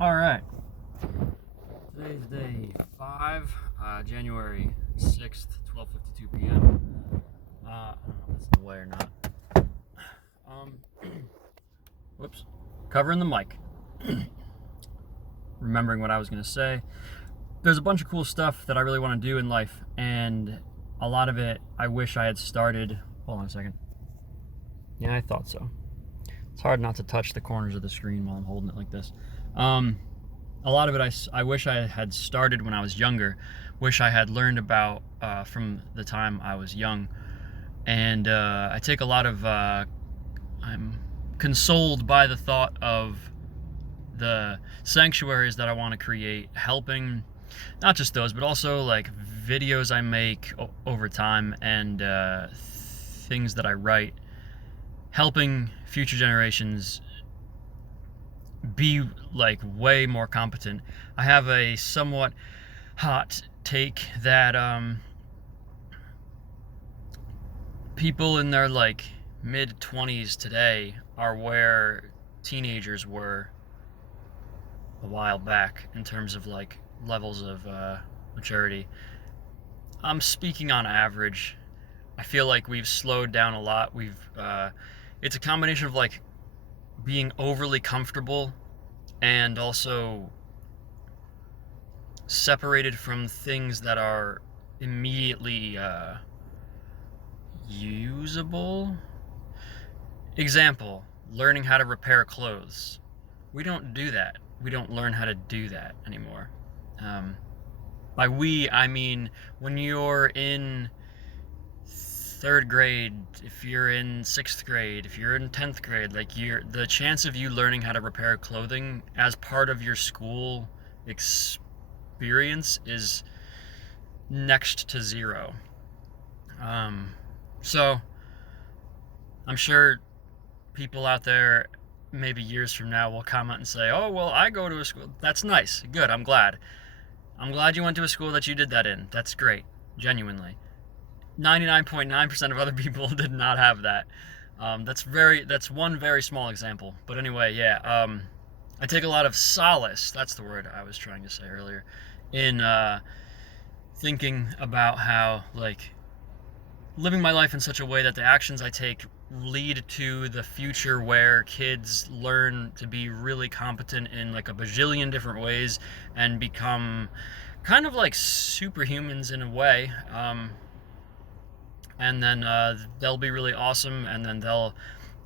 All right. Today's day 5, January 6th, 12:52 p.m. I don't know if that's in the way or not. Um, whoops. Covering the mic. Remembering what I was going to say. There's a bunch of cool stuff that I really want to do in life, and a lot of it I wish I had started. Hold on a second. Yeah, I thought so. It's hard not to touch the corners of the screen while I'm holding it like this. A lot of it I wish I had started when I was younger. Wish I had learned about from the time I was young. And I take a lot of, I'm consoled by the thought of the sanctuaries that I want to create, helping not just those, but also like videos I make over time and things that I write, helping future generations be like way more competent. I have a somewhat hot take that people in their like mid 20s today are where teenagers were a while back in terms of like levels of maturity. I'm speaking on average. I feel like we've slowed down a lot. It's a combination of like being overly comfortable and also separated from things that are immediately usable. Example, learning how to repair clothes. We don't do that. We don't learn how to do that anymore. By we, I mean when you're in third grade, if you're in sixth grade, if you're in 10th grade, like the chance of you learning how to repair clothing as part of your school experience is next to zero. So I'm sure people out there maybe years from now will comment and say, oh, well, I go to a school. That's nice. Good. I'm glad you went to a school that you did that in. That's great. Genuinely. 99.9% of other people did not have that. That's one very small example. But anyway, yeah. I take a lot of solace, that's the word I was trying to say earlier, in thinking about how, like, living my life in such a way that the actions I take lead to the future where kids learn to be really competent in like a bajillion different ways and become kind of like superhumans in a way. And then they'll be really awesome, and then they'll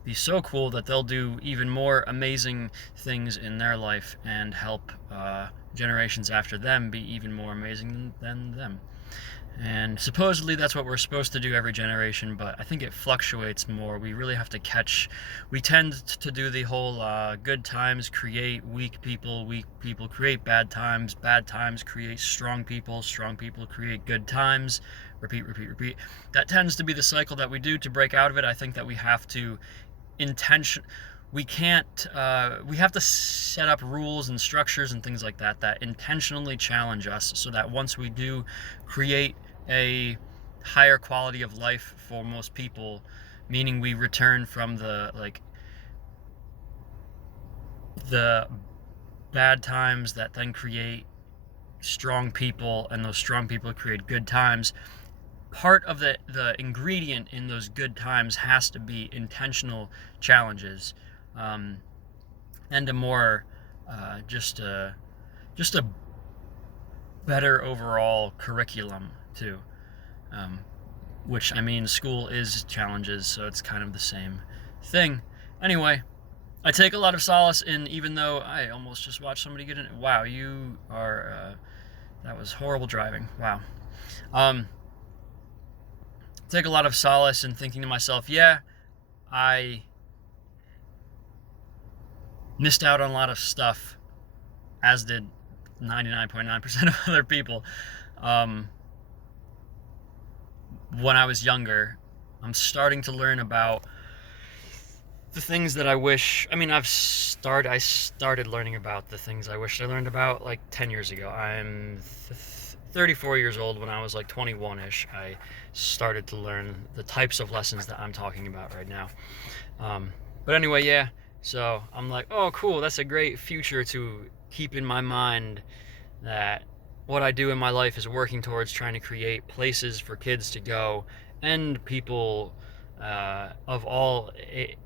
be so cool that they'll do even more amazing things in their life and help generations after them be even more amazing than them. And supposedly that's what we're supposed to do every generation, but I think it fluctuates more. We really have to we tend to do the whole good times create weak people create bad times create strong people create good times, repeat. That tends to be the cycle that we do. To break out of it, I think that we have to we have to set up rules and structures and things like that that intentionally challenge us, so that once we do create a higher quality of life for most people, meaning we return from the bad times that then create strong people, and those strong people create good times. Part of the ingredient in those good times has to be intentional challenges, and a more just a better overall curriculum too. Which, I mean, school is challenges, so it's kind of the same thing. Anyway, I take a lot of solace in, even though I almost just watched somebody get in. Wow, you are. That was horrible driving. Wow. Take a lot of solace in thinking to myself, yeah, I missed out on a lot of stuff, as did 99.9% of other people. When I was younger, I'm starting to learn about the things that I wish. I mean, I started learning about the things I wished I learned about like 10 years ago. I'm 34 years old. When I was like 21-ish, I started to learn the types of lessons that I'm talking about right now. But anyway, yeah. So I'm like, oh, cool. That's a great future to keep in my mind that what I do in my life is working towards trying to create places for kids to go and people of all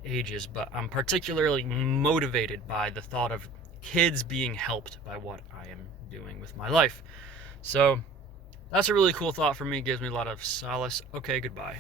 ages, but I'm particularly motivated by the thought of kids being helped by what I am doing with my life. So that's a really cool thought for me, gives me a lot of solace. Okay, goodbye.